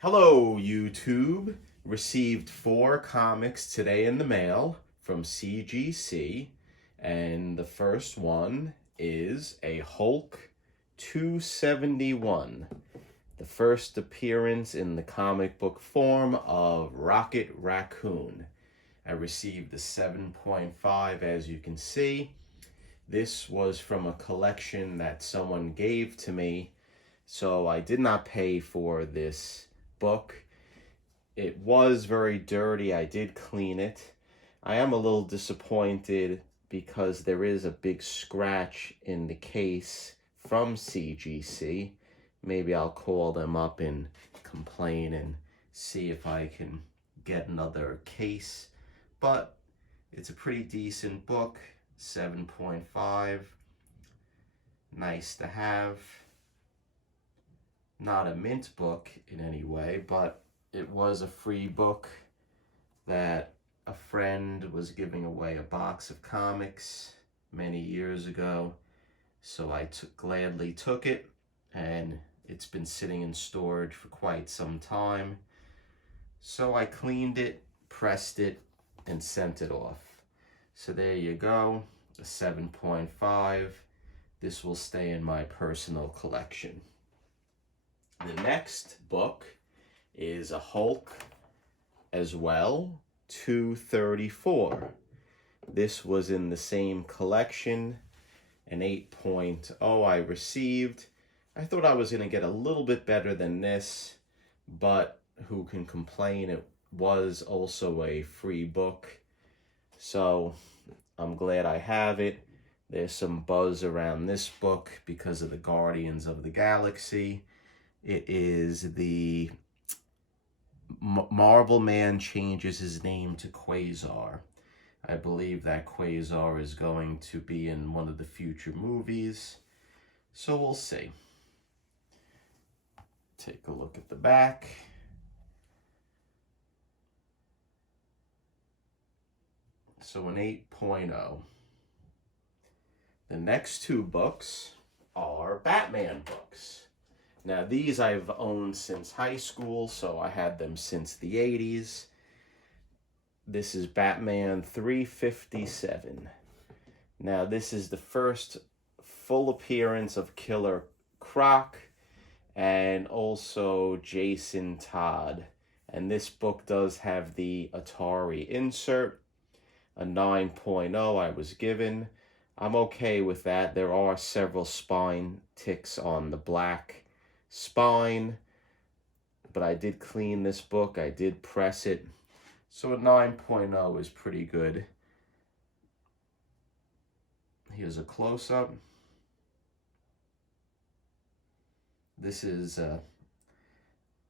Hello, YouTube. Received 4 comics today in the mail from CGC, and the first one is a Hulk 271, the first appearance in the comic book form of Rocket Raccoon. I received the 7.5, as you can see. This was from a collection that someone gave to me, so I did not pay for this book. It was very dirty. I did clean it. I am a little disappointed because there is a big scratch in the case from CGC. Maybe I'll call them up and complain and see if I can get another case. But it's a pretty decent book. 7.5. Nice to have. Not a mint book in any way, but it was a free book that a friend was giving away a box of comics many years ago. So I gladly took it, and it's been sitting in storage for quite some time. So I cleaned it, pressed it, and sent it off. So there you go, a 7.5. This will stay in my personal collection. The next book is a Hulk as well, 234. This was in the same collection, an 8.0 I received. I thought I was going to get a little bit better than this, but who can complain? It was also a free book, so I'm glad I have it. There's some buzz around this book because of the Guardians of the Galaxy. It is the Marvel Man changes his name to Quasar. I believe that Quasar is going to be in one of the future movies, so we'll see. Take a look at the back. So an 8.0. The next 2 books are Batman books. Now, these I've owned since high school, so I had them since the 80s. This is Batman 357. Now, this is the first full appearance of Killer Croc and also Jason Todd. And this book does have the Atari insert. A 9.0 I was given. I'm okay with that. There are several spine ticks on the black spine, but I did clean this book. I did press it. So a 9.0 is pretty good. Here's a close-up. This is a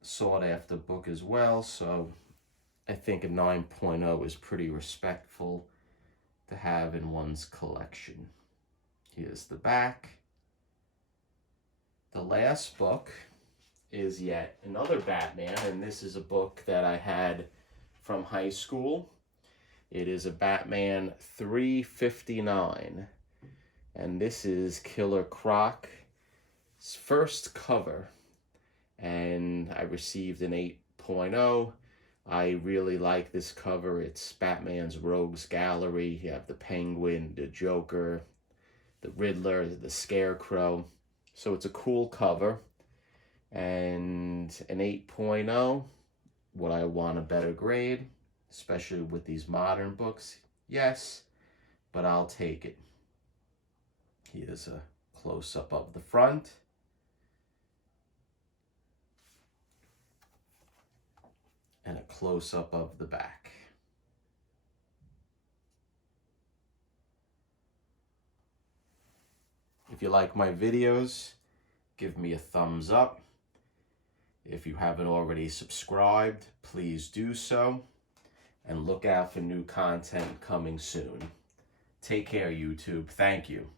sought-after book as well, so I think a 9.0 is pretty respectful to have in one's collection. Here's the back. The last book is yet another Batman, and this is a book that I had from high school. It is a Batman 359, and this is Killer Croc's first cover, and I received an 8.0. I really like this cover. It's Batman's Rogues Gallery. You have the Penguin, the Joker, the Riddler, the Scarecrow. So it's a cool cover. And an 8.0, would I want a better grade? Especially with these modern books? Yes, but I'll take it. Here's a close-up of the front. And a close-up of the back. If you like my videos, give me a thumbs up. If you haven't already subscribed, please do so. And look out for new content coming soon. Take care, YouTube. Thank you.